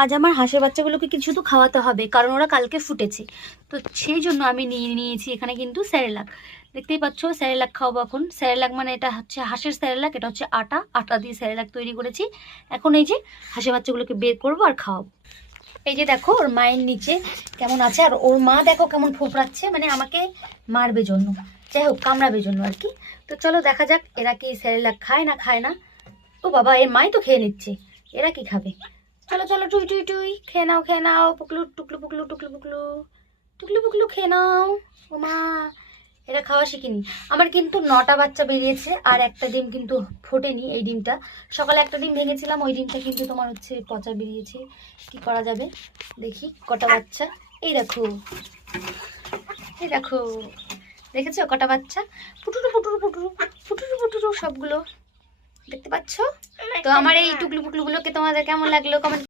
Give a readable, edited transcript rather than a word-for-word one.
আজ আমার হাঁসের বাচ্চাগুলোকে কিছু তো খাওয়াতে হবে, কারণ ওরা কালকে ফুটেছে। তো সেই জন্য আমি নিয়েছি এখানে কিন্তু স্যারেলাক। দেখতেই পাচ্ছ স্যারেলাক খাওয়াবো এখন। স্যারেলাক মানে এটা হচ্ছে হাঁসের স্যারেলাক, এটা হচ্ছে আটা দিয়ে স্যারেলাক তৈরি করেছি। এখন এই যে হাঁসের বাচ্চাগুলোকে বের করবো আর খাওয়াবো। এই যে দেখো ওর মায়ের নিচে কেমন আছে, আর ওর মা দেখো কেমন ফোপড়াচ্ছে, মানে আমাকে মারবে জন্য, যাই হোক কামড়াবে জন্য আর কি। তো চলো দেখা যাক এরা কি স্যারেলাক খায় না খায় না। ও বাবা, এর মাই তো খেয়ে নিচ্ছে, এরা কি খাবে? চলো চলো, টুই টুই টুই, খেয়ে নাও পুকলু টুকলু পুকলু টুকলু পুকলু টুকলু পুকলু, খেয়ে নাও। ও মা, এরা খাওয়া শিখিনি। আমার কিন্তু 9টা বাচ্চা বেরিয়েছে, আর একটা ডিম কিন্তু ফোটেনি। এই ডিমটা সকালে একটা ডিম ভেঙেছিলাম, ওই ডিমটা কিন্তু তোমার হচ্ছে পচা বেরিয়েছে। কি করা যাবে, দেখি কটা বাচ্চা। এই দেখো, এই দেখো, দেখেছো কটা বাচ্চা? পুটুরু পুটুরু পুটুরু পুটুরু পুটুরু সবগুলো দেখতে পাচ্ছ। তো আমার এই টুকলু পুকলুগুলোকে তোমাদের কেমন লাগলো কমেন্ট